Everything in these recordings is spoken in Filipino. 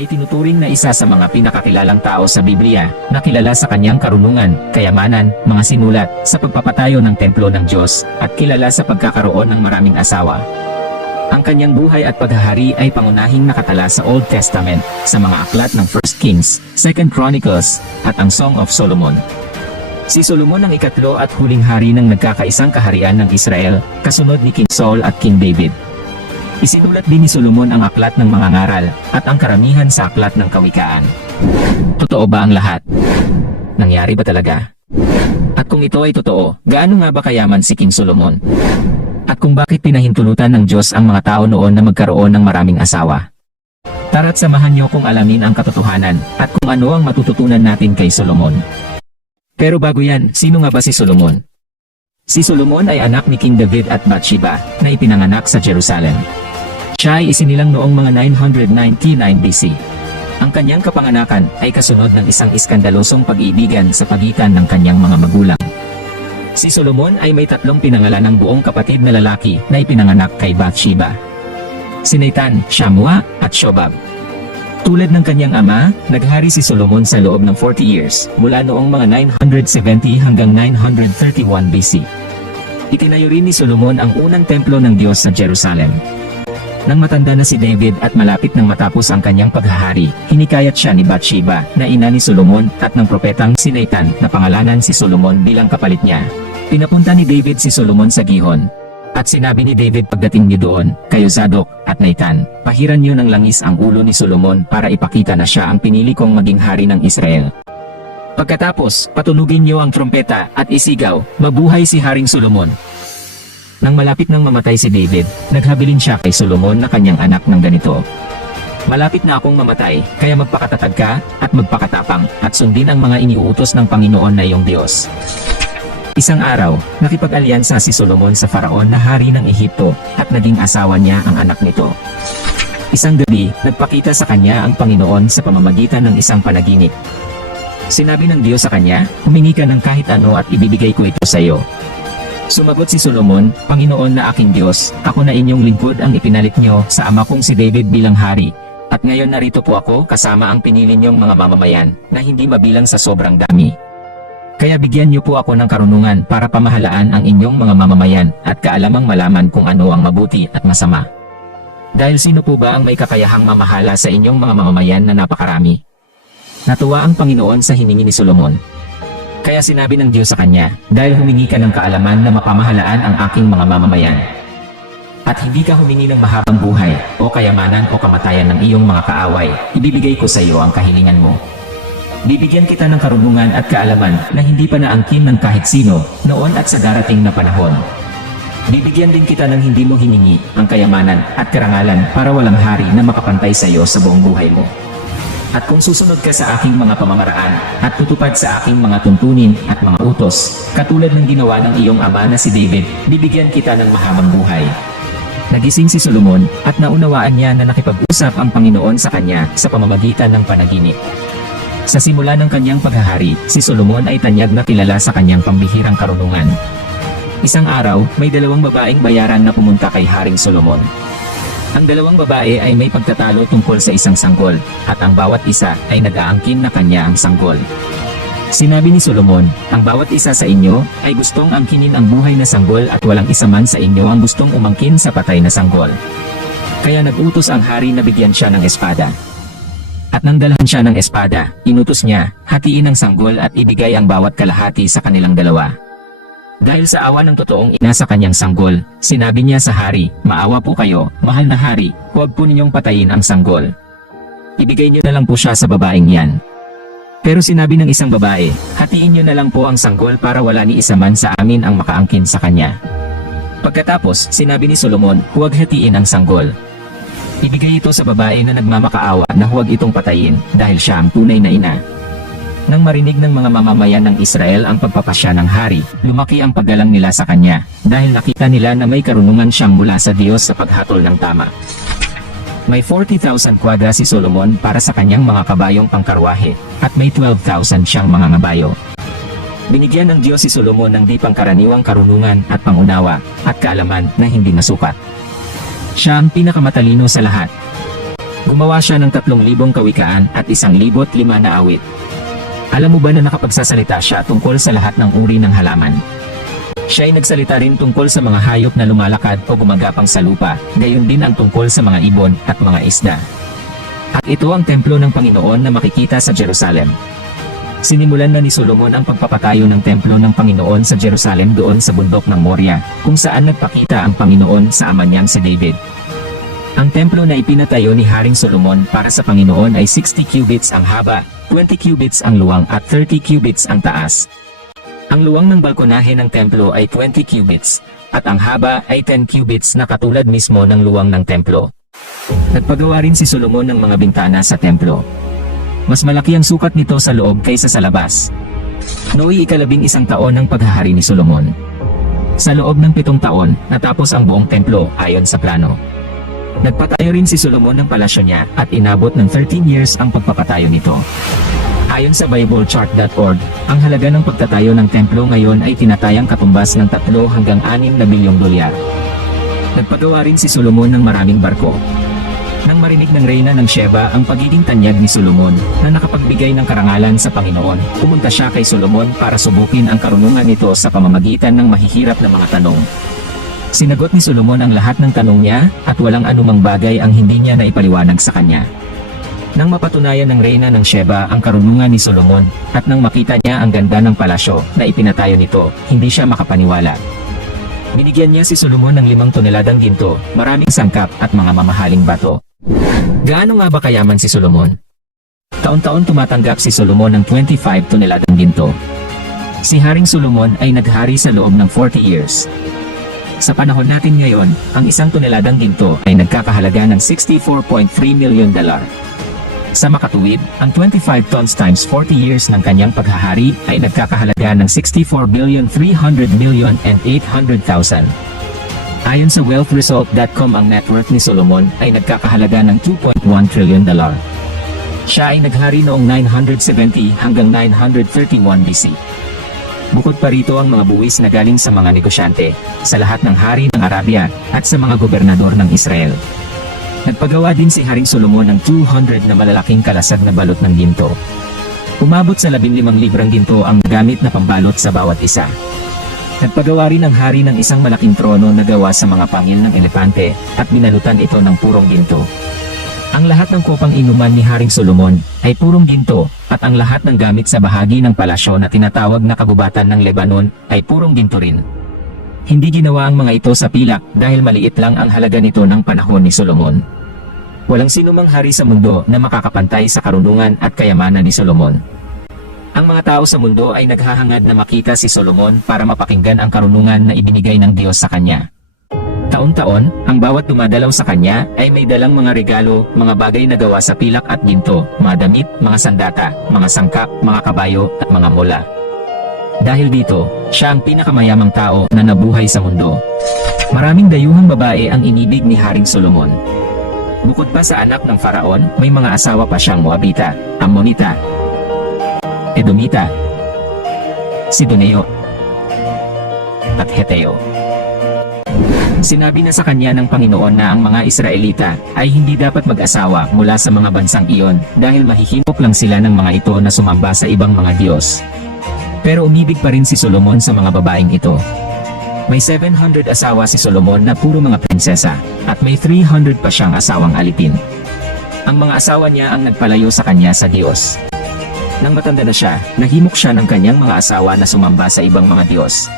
na itinuturing na isa sa mga pinakakilalang tao sa Biblia, na kilala sa kanyang karunungan, kayamanan, mga sinulat, sa pagpapatayo ng templo ng Diyos, at kilala sa pagkakaroon ng maraming asawa. Ang kanyang buhay at paghahari ay pangunahing nakatala sa Old Testament, sa mga aklat ng 1 Kings, 2 Chronicles, at ang Song of Solomon. Si Solomon ang ikatlo at huling hari ng nagkakaisang kaharian ng Israel, kasunod ni King Saul at King David. Isinulat din ni Solomon ang aklat ng mga ngaral, at ang karamihan sa aklat ng kawikaan. Totoo ba ang lahat? Nangyari ba talaga? At kung ito ay totoo, gaano nga ba kayaman si King Solomon? At kung bakit pinahintulutan ng Diyos ang mga tao noon na magkaroon ng maraming asawa? Tara't samahan niyo kung alamin ang katotohanan, at kung ano ang matututunan natin kay Solomon. Pero bago yan, sino nga ba si Solomon? Si Solomon ay anak ni King David at Bathsheba, na ipinanganak sa Jerusalem. Siya ay isinilang noong mga 999 BC. Ang kanyang kapanganakan ay kasunod ng isang iskandalosong pag-iibigan sa pagitan ng kanyang mga magulang. Si Solomon ay may tatlong pinangalan ng buong kapatid na lalaki na ipinanganak kay Bathsheba. Si Nathan, Shammua, at Shobab. Tulad ng kanyang ama, naghari si Solomon sa loob ng 40 years, mula noong mga 970 hanggang 931 BC. Itinayo rin ni Solomon ang unang templo ng Diyos sa Jerusalem. Nang matanda na si David at malapit nang matapos ang kanyang paghahari, hinikayat siya ni Bathsheba, na ina ni Solomon, at ng propetang si Nathan, na pangalanan si Solomon bilang kapalit niya. Pinapunta ni David si Solomon sa Gihon. At sinabi ni David pagdating niyo doon, kayo Zadok at Nathan, pahiran niyo ng langis ang ulo ni Solomon para ipakita na siya ang pinili kong maging hari ng Israel. Pagkatapos, patulugin niyo ang trompeta at isigaw, mabuhay si Haring Solomon. Nang malapit nang mamatay si David, naghabilin siya kay Solomon na kanyang anak ng ganito. Malapit na akong mamatay, kaya magpakatatag ka, at magpakatapang, at sundin ang mga iniuutos ng Panginoon na iyong Diyos. Isang araw, nakipag-alyansa si Solomon sa Faraon na hari ng Ehipto, at naging asawa niya ang anak nito. Isang gabi, nagpakita sa kanya ang Panginoon sa pamamagitan ng isang panaginip. Sinabi ng Diyos sa kanya, humingi ka ng kahit ano at ibibigay ko ito sa iyo. Sumagot si Solomon, Panginoon na aking Diyos, ako na inyong lingkod ang ipinalit niyo sa ama kong si David bilang hari, at ngayon narito po ako kasama ang pinili niyong mga mamamayan, na hindi mabilang sa sobrang dami. Kaya bigyan niyo po ako ng karunungan para pamahalaan ang inyong mga mamamayan, at kaalamang malaman kung ano ang mabuti at masama. Dahil sino po ba ang may kakayahang mamahala sa inyong mga mamamayan na napakarami? Natuwa ang Panginoon sa hiningi ni Solomon. Kaya sinabi ng Diyos sa kanya, dahil humingi ka ng kaalaman na mapamahalaan ang aking mga mamamayan, at hindi ka humingi ng mahabang buhay, o kayamanan o kamatayan ng iyong mga kaaway, ibibigay ko sa iyo ang kahilingan mo. Bibigyan kita ng karunungan at kaalaman na hindi pa naangkin ng kahit sino, noon at sa darating na panahon. Bibigyan din kita ng hindi mo hiningi, ang kayamanan at karangalan para walang hari na makapantay sa iyo sa buong buhay mo. At kung susunod ka sa aking mga pamamaraan, at tutupad sa aking mga tuntunin at mga utos, katulad ng ginawa ng iyong ama na si David, bibigyan kita ng mahabang buhay. Nagising si Solomon, at naunawaan niya na nakipag-usap ang Panginoon sa kanya sa pamamagitan ng panaginip. Sa simula ng kanyang paghahari, si Solomon ay tanyag na kilala sa kanyang pambihirang karunungan. Isang araw, may dalawang babaeng bayaran na pumunta kay Haring Solomon. Ang dalawang babae ay may pagtatalo tungkol sa isang sanggol, at ang bawat isa ay nag-aangkin na kanya ang sanggol. Sinabi ni Solomon, ang bawat isa sa inyo ay gustong angkinin ang buhay na sanggol, at walang isa man sa inyo ang gustong umangkin sa patay na sanggol. Kaya nag-utos ang hari na bigyan siya ng espada. At nang dalhan siya ng espada, inutos niya, hatiin ang sanggol at ibigay ang bawat kalahati sa kanilang dalawa. Dahil sa awa ng totoong ina sa kanyang sanggol, sinabi niya sa hari, maawa po kayo, mahal na hari, huwag po ninyong patayin ang sanggol. Ibigay niyo na lang po siya sa babaeng yan. Pero sinabi ng isang babae, hatiin niyo na lang po ang sanggol para wala ni isa man sa amin ang makaangkin sa kanya. Pagkatapos, sinabi ni Solomon, huwag hatiin ang sanggol. Ibigay ito sa babae na nagmamakaawa na huwag itong patayin, dahil siya ang tunay na ina. Nang marinig ng mga mamamayan ng Israel ang pagpapasya ng hari, lumaki ang paggalang nila sa kanya, dahil nakita nila na may karunungan siyang mula sa Diyos sa paghatol ng tama. May 40,000 kwadra si Solomon para sa kanyang mga kabayong pangkarwahe, at may 12,000 siyang mga ngabayo. Binigyan ng Diyos si Solomon ng di pangkaraniwang karunungan at pangunawa, at kaalaman na hindi masukat. Siya ang pinakamatalino sa lahat. Gumawa siya ng 3,000 kawikaan at 1,005 na awit. Alam mo ba na nakapagsasalita siya tungkol sa lahat ng uri ng halaman? Siya ay nagsalita rin tungkol sa mga hayop na lumalakad o gumagapang sa lupa, gayon din ang tungkol sa mga ibon at mga isda. At ito ang templo ng Panginoon na makikita sa Jerusalem. Sinimulan na ni Solomon ang pagpapatayo ng templo ng Panginoon sa Jerusalem doon sa bundok ng Moria, kung saan nagpakita ang Panginoon sa ama niyang si David. Ang templo na ipinatayo ni Haring Solomon para sa Panginoon ay 60 cubits ang haba, 20 cubits ang luwang at 30 cubits ang taas. Ang luwang ng balkonahe ng templo ay 20 cubits, at ang haba ay 10 cubits na katulad mismo ng luwang ng templo. Nagpagawa rin si Solomon ng mga bintana sa templo. Mas malaki ang sukat nito sa loob kaysa sa labas. Noong 11 taon ng paghahari ni Solomon. Sa loob ng 7 taon, natapos ang buong templo ayon sa plano. Nagpatayo rin si Solomon ng palasyo niya at inabot ng 13 years ang pagpapatayo nito. Ayon sa BibleChart.org, ang halaga ng pagtatayo ng templo ngayon ay tinatayang katumbas ng 3 hanggang 6 na bilyong dolyar. Nagpagawa rin si Solomon ng maraming barko. Nang marinig ng reyna ng Sheba ang pagiging tanyag ni Solomon na nakapagbigay ng karangalan sa Panginoon, pumunta siya kay Solomon para subukin ang karunungan nito sa pamamagitan ng mahihirap na mga tanong. Sinagot ni Solomon ang lahat ng tanong niya at walang anumang bagay ang hindi niya naipaliwanag sa kanya. Nang mapatunayan ng reyna ng Sheba ang karunungan ni Solomon at nang makita niya ang ganda ng palasyo na ipinatayo nito, hindi siya makapaniwala. Binigyan niya si Solomon ng 5 toneladang ginto, maraming sangkap at mga mamahaling bato. Gaano nga ba kayaman si Solomon? Taon-taon tumatanggap si Solomon ng 25 toneladang ginto. Si Haring Solomon ay naghari sa loob ng 40 years. Sa panahon natin ngayon, ang 1 toneladang ginto ay nagkakahalaga ng $64.3 million. Sa makatuwid, ang 25 tons times 40 years ng kanyang paghahari ay nagkakahalaga ng $64,300,800,000. Ayon sa wealthresult.com, ang net worth ni Solomon ay nagkakahalaga ng $2.1 trillion. Siya ay naghari noong 970 hanggang 931 BC. Bukod pa rito ang mga buwis na galing sa mga negosyante, sa lahat ng hari ng Arabia, at sa mga gobernador ng Israel. Nagpagawa din si Haring Solomon ng 200 na malalaking kalasag na balot ng ginto. Umabot sa 15 librang ginto ang gamit na pambalot sa bawat isa. Nagpagawa rin ang hari ng isang malaking trono na gawa sa mga pangil ng elepante at binalutan ito ng purong ginto. Ang lahat ng kopang inuman ni Haring Solomon ay purong ginto at ang lahat ng gamit sa bahagi ng palasyo na tinatawag na kagubatan ng Lebanon ay purong ginto rin. Hindi ginawa ang mga ito sa pilak dahil maliit lang ang halaga nito ng panahon ni Solomon. Walang sinumang hari sa mundo na makakapantay sa karunungan at kayamanan ni Solomon. Ang mga tao sa mundo ay naghahangad na makita si Solomon para mapakinggan ang karunungan na ibinigay ng Diyos sa kanya. Taon-taon, ang bawat dumadalaw sa kanya ay may dalang mga regalo, mga bagay na gawa sa pilak at ginto, mga damit, mga sandata, mga sangkap, mga kabayo, at mga mula. Dahil dito, siya ang pinakamayamang tao na nabuhay sa mundo. Maraming dayuhang babae ang inibig ni Haring Solomon. Bukod pa sa anak ng Faraon, may mga asawa pa siyang Moabita, Ammonita, Edomita, Sidoneo, at Heteo. Sinabi na sa kanya ng Panginoon na ang mga Israelita ay hindi dapat mag-asawa mula sa mga bansang iyon dahil mahihimok lang sila ng mga ito na sumamba sa ibang mga Diyos. Pero umibig pa rin si Solomon sa mga babaeng ito. May 700 asawa si Solomon na puro mga prinsesa, at may 300 pa siyang asawang alipin. Ang mga asawa niya ang nagpalayo sa kanya sa Diyos. Nang matanda na siya, nahimok siya ng kanyang mga asawa na sumamba sa ibang mga Diyos.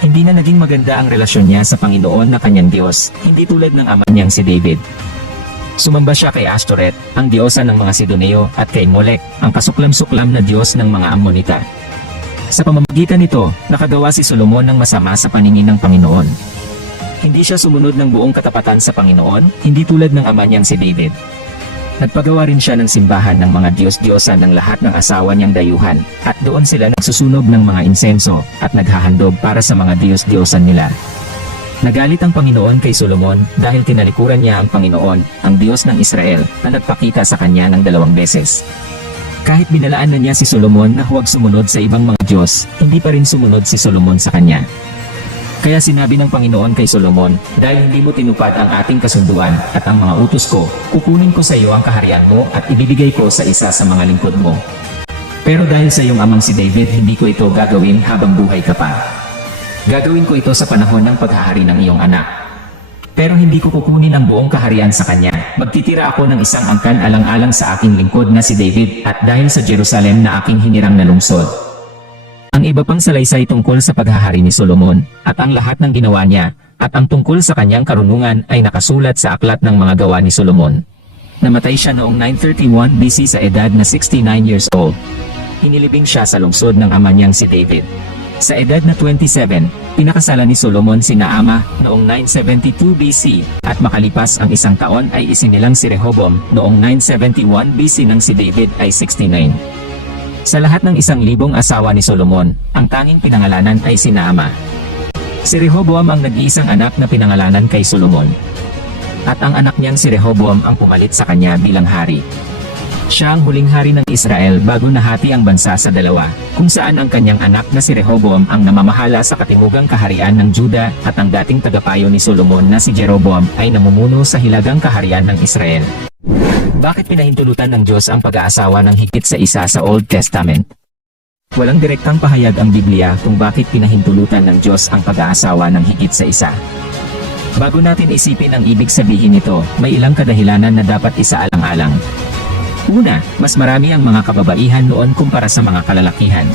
Hindi na naging maganda ang relasyon niya sa Panginoon na kanyang Diyos, hindi tulad ng ama niyang si David. Sumamba siya kay Ashtoreth, ang diyosa ng mga Sidoneo, at kay Molek, ang kasuklam-suklam na Diyos ng mga Ammonita. Sa pamamagitan nito, nakagawa si Solomon ng masama sa paningin ng Panginoon. Hindi siya sumunod ng buong katapatan sa Panginoon, hindi tulad ng ama niyang si David. Nagpagawa rin siya ng simbahan ng mga Diyos-Diyosan ng lahat ng asawa niyang dayuhan, at doon sila nagsusunog ng mga insenso, at naghahandog para sa mga Diyos-Diyosan nila. Nagalit ang Panginoon kay Solomon dahil tinalikuran niya ang Panginoon, ang Diyos ng Israel, na nagpakita sa kanya ng 2 beses. Kahit binalaan na niya si Solomon na huwag sumunod sa ibang mga Diyos, hindi pa rin sumunod si Solomon sa kanya. Kaya sinabi ng Panginoon kay Solomon, dahil hindi mo tinupad ang ating kasunduan at ang mga utos ko, kukunin ko sa iyo ang kaharian mo at ibibigay ko sa isa sa mga lingkod mo. Pero dahil sa iyong amang si David, hindi ko ito gagawin habang buhay ka pa. Gagawin ko ito sa panahon ng paghahari ng iyong anak. Pero hindi ko kukunin ang buong kaharian sa kanya. Magtitira ako ng isang angkan alang-alang sa aking lingkod na si David at dahil sa Jerusalem na aking hinirang na lungsod. Ang iba pang salaysay tungkol sa paghahari ni Solomon, at ang lahat ng ginawa niya, at ang tungkol sa kanyang karunungan ay nakasulat sa aklat ng mga gawa ni Solomon. Namatay siya noong 931 BC sa edad na 69 years old. Inilibing siya sa lungsod ng ama niyang si David. Sa edad na 27, pinakasalan ni Solomon si Naama noong 972 BC, at makalipas ang isang taon ay isinilang si Rehoboam noong 971 BC nang si David ay 69. Sa lahat ng 1,000 asawa ni Solomon, ang tanging pinangalanan ay si Naama. Si Rehoboam ang nag-iisang anak na pinangalanan kay Solomon. At ang anak niyang si Rehoboam ang pumalit sa kanya bilang hari. Siya ang huling hari ng Israel bago nahati ang bansa sa dalawa, kung saan ang kanyang anak na si Rehoboam ang namamahala sa katimugang kaharian ng Juda at ang dating tagapayo ni Solomon na si Jeroboam ay namumuno sa hilagang kaharian ng Israel. Bakit pinahintulutan ng Diyos ang pag-aasawa ng higit sa isa sa Old Testament? Walang direktang pahayag ang Biblia kung bakit pinahintulutan ng Diyos ang pag-aasawa ng higit sa isa. Bago natin isipin ang ibig sabihin nito, may ilang kadahilanan na dapat isaalang-alang. Una, mas marami ang mga kababaihan noon kumpara sa mga kalalakihan.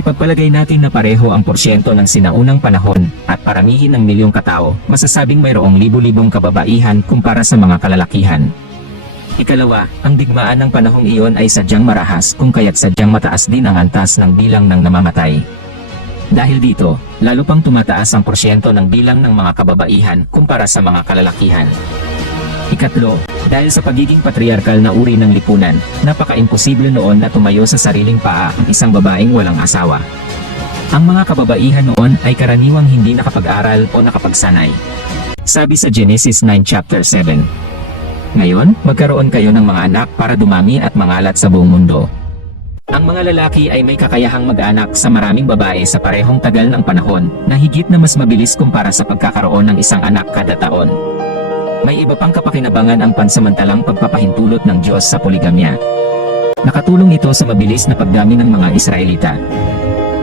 Ipagpalagay natin na pareho ang porsyento ng sinaunang panahon at paramihin ng milyong katao, masasabing mayroong libu-libong kababaihan kumpara sa mga kalalakihan. Ikalawa, ang digmaan ng panahong iyon ay sadyang marahas kung kaya't sadyang mataas din ang antas ng bilang ng namamatay. Dahil dito, lalo pang tumataas ang porsyento ng bilang ng mga kababaihan kumpara sa mga kalalakihan. Ikatlo, dahil sa pagiging patriarkal na uri ng lipunan, napaka-imposible noon na tumayo sa sariling paa ang isang babaeng walang asawa. Ang mga kababaihan noon ay karaniwang hindi nakapag-aral o nakapagsanay. Sabi sa Genesis 9 chapter 7. Ngayon, magkaroon kayo ng mga anak para dumami at mangalat sa buong mundo. Ang mga lalaki ay may kakayahang mag-anak sa maraming babae sa parehong tagal ng panahon, na higit na mas mabilis kumpara sa pagkakaroon ng isang anak kada taon. May iba pang kapakinabangan ang pansamantalang pagpapahintulot ng Diyos sa poligamya. Nakatulong ito sa mabilis na pagdami ng mga Israelita.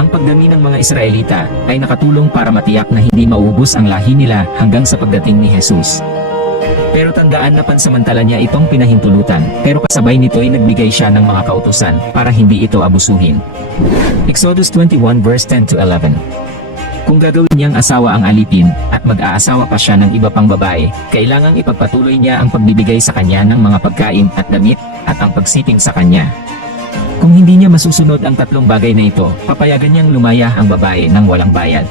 Ang pagdami ng mga Israelita ay nakatulong para matiyak na hindi maubos ang lahi nila hanggang sa pagdating ni Jesus. Pero tandaan na pansamantala niya itong pinahintulutan, pero kasabay nito ay nagbigay siya ng mga kautusan para hindi ito abusuhin. Exodus 21 verse 10 to 11. Kung gagawin niyang asawa ang alipin, at mag-aasawa pa siya ng iba pang babae, kailangang ipagpatuloy niya ang pagbibigay sa kanya ng mga pagkain at damit, at ang pagsiping sa kanya. Kung hindi niya masusunod ang tatlong bagay na ito, papayagan niyang lumaya ang babae ng walang bayad.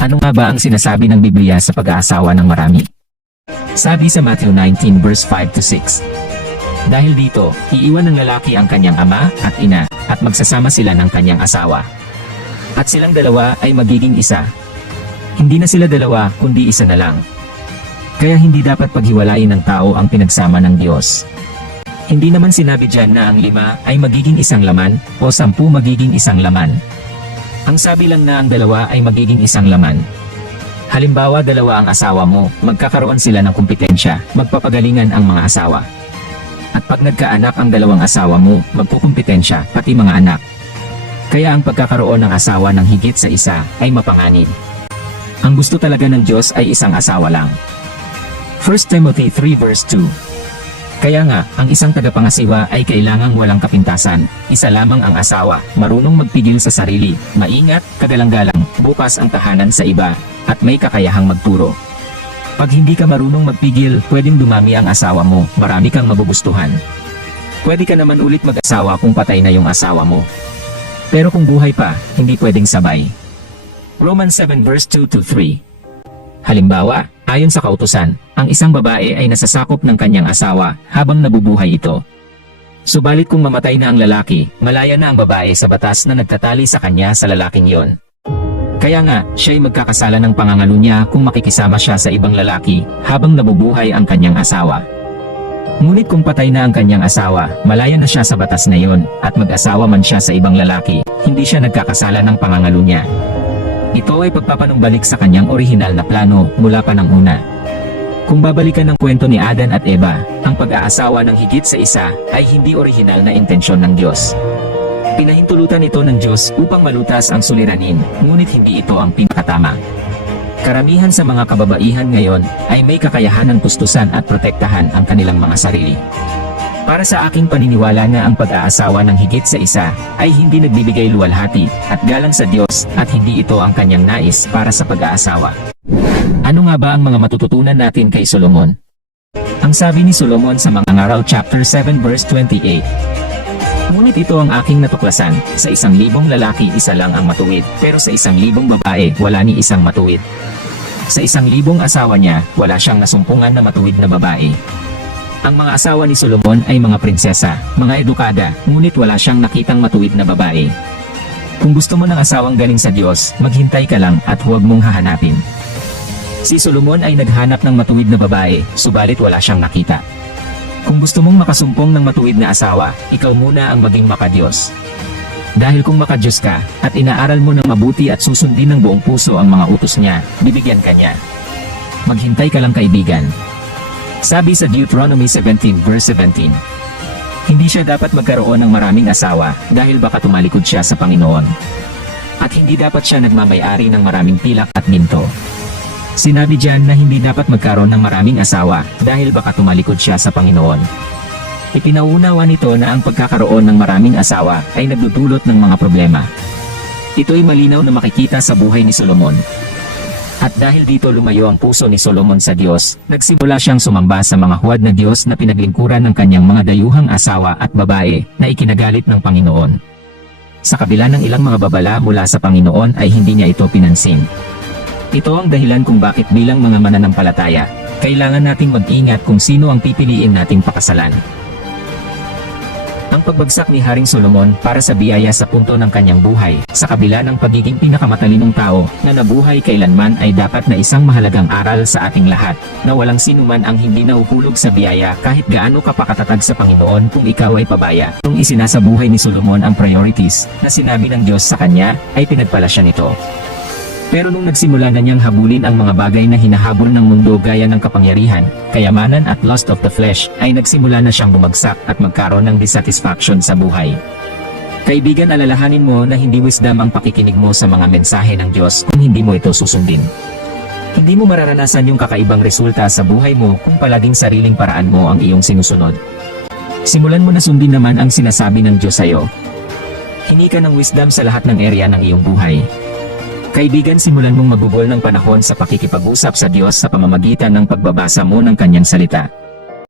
Ano nga ba ang sinasabi ng Biblia sa pag-aasawa ng marami? Sabi sa Matthew 19 verse 5 to 6. Dahil dito, iiwan ng lalaki ang kanyang ama at ina, at magsasama sila ng kanyang asawa. At silang dalawa ay magiging isa. Hindi na sila dalawa, kundi isa na lang. Kaya hindi dapat paghiwalain ng tao ang pinagsama ng Diyos. Hindi naman sinabi dyan na ang 5 ay magiging isang laman, o 10 magiging isang laman. Ang sabi lang na ang 2 ay magiging isang laman. Halimbawa 2 ang asawa mo, magkakaroon sila ng kompetensya, magpapagalingan ang mga asawa. At pag nagkaanak ang 2 asawa mo, magpukumpetensya, pati mga anak. Kaya ang pagkakaroon ng asawa ng higit sa isa, ay mapanganib. Ang gusto talaga ng Diyos ay isang asawa lang. 1 Timothy 3 verse 2. Kaya nga, ang isang tagapangasiwa ay kailangang walang kapintasan, isa lamang ang asawa, marunong magpigil sa sarili, maingat, kagalang-galang, bukas ang tahanan sa iba, at may kakayahang magturo. Pag hindi ka marunong magpigil, pwedeng dumami ang asawa mo, marami kang magugustuhan. Pwede ka naman ulit mag-asawa kung patay na yung asawa mo. Pero kung buhay pa, hindi pwedeng sabay. Romans 7 verse 2 to 3. Halimbawa, ayon sa kautusan, ang isang babae ay nasasakop ng kanyang asawa habang nabubuhay ito. Subalit kung mamatay na ang lalaki, malaya na ang babae sa batas na nagtatali sa kanya sa lalaking yon. Kaya nga, siya'y magkakasala ng pangangalo niya kung makikisama siya sa ibang lalaki habang nabubuhay ang kanyang asawa. Ngunit kung patay na ang kanyang asawa, malaya na siya sa batas na yon, at mag-asawa man siya sa ibang lalaki, hindi siya nagkakasala ng pangangalo niya. Ito ay pagpapanumbalik sa kanyang orihinal na plano mula pa ng una. Kung babalikan ng kwento ni Adan at Eva, ang pag-aasawa ng higit sa isa ay hindi orihinal na intensyon ng Diyos. Pinahintulutan ito ng Diyos upang malutas ang suliranin, ngunit hindi ito ang pinakatama. Karamihan sa mga kababaihan ngayon ay may kakayahan ng tustusan at protektahan ang kanilang mga sarili. Para sa aking paniniwala na ang pag-aasawa ng higit sa isa ay hindi nagbibigay luwalhati at galang sa Diyos at hindi ito ang kanyang nais para sa pag-aasawa. Ano nga ba ang mga matututunan natin kay Solomon? Ang sabi ni Solomon sa Mga Ngaral chapter 7 verse 28, "Ngunit ito ang aking natuklasan, sa 1,000 lalaki isa lang ang matuwid, pero sa 1,000 babae wala ni isang matuwid. Sa 1,000 asawa niya, wala siyang nasumpungan na matuwid na babae." Ang mga asawa ni Solomon ay mga prinsesa, mga edukada, ngunit wala siyang nakitang matuwid na babae. Kung gusto mo ng asawang galing sa Diyos, maghintay ka lang at huwag mong hahanapin. Si Solomon ay naghanap ng matuwid na babae, subalit wala siyang nakita. Kung gusto mong makasumpong ng matuwid na asawa, ikaw muna ang maging makadiyos. Dahil kung makadiyos ka, at inaaral mo ng mabuti at susundin ng buong puso ang mga utos niya, bibigyan ka niya. Maghintay ka lang, kaibigan. Sabi sa Deuteronomy 17 verse 17, hindi siya dapat magkaroon ng maraming asawa dahil baka tumalikod siya sa Panginoon. At hindi dapat siya nagmamay-ari ng maraming pilak at ginto. Sinabi diyan na hindi dapat magkaroon ng maraming asawa dahil baka tumalikod siya sa Panginoon. Ipinauunawa nito na ang pagkakaroon ng maraming asawa ay nagdudulot ng mga problema. Ito'y malinaw na makikita sa buhay ni Solomon. At dahil dito lumayo ang puso ni Solomon sa Diyos, nagsimula siyang sumamba sa mga huwad na Diyos na pinaglingkuran ng kanyang mga dayuhang asawa at babae na ikinagalit ng Panginoon. Sa kabila ng ilang mga babala mula sa Panginoon ay hindi niya ito pinansin. Ito ang dahilan kung bakit bilang mga mananampalataya, kailangan nating mag-ingat kung sino ang pipiliin nating pakasalan. Ang pagbagsak ni Haring Solomon para sa biyaya sa punto ng kanyang buhay, sa kabila ng pagiging pinakamatalinong tao na nabuhay kailanman, ay dapat na isang mahalagang aral sa ating lahat, na walang sinuman ang hindi nahuhulog sa biyaya kahit gaano ka pakatatag sa Panginoon kung ikaw ay pabaya. Nung isinasabuhay ni Solomon ang priorities na sinabi ng Diyos sa kanya, ay pinagpala siya nito. Pero nung nagsimula na niyang habulin ang mga bagay na hinahabol ng mundo gaya ng kapangyarihan, kayamanan at lust of the flesh, ay nagsimula na siyang bumagsak at magkaroon ng dissatisfaction sa buhay. Kaibigan, alalahanin mo na hindi wisdom ang pakikinig mo sa mga mensahe ng Diyos kung hindi mo ito susundin. Hindi mo mararanasan yung kakaibang resulta sa buhay mo kung palaging sariling paraan mo ang iyong sinusunod. Simulan mo na sundin naman ang sinasabi ng Diyos sa iyo. Hingi ka ng wisdom sa lahat ng area ng iyong buhay. Kaibigan, simulan mong magbubol ng panahon sa pakikipag-usap sa Diyos sa pamamagitan ng pagbabasa mo ng kanyang salita.